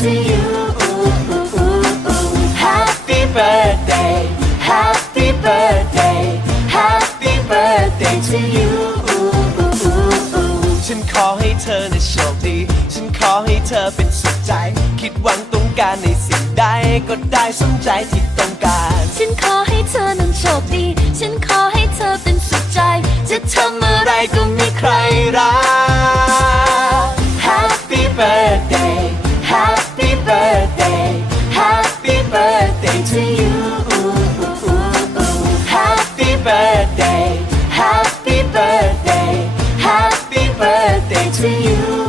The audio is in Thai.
to you Happy birthday Happy birthday Happy birthday to you ฉันขอให้เธอนะโชคดี ฉันขอให้เธอเป็นสุขใจ คิดหวังต้องการในสิ่งใด ก็ได้สมใจที่ต้องการ ฉันขอให้เธอนั้นโชคดี ฉันขอให้เธอเป็นสุขใจ จะทำอะไรก็ you.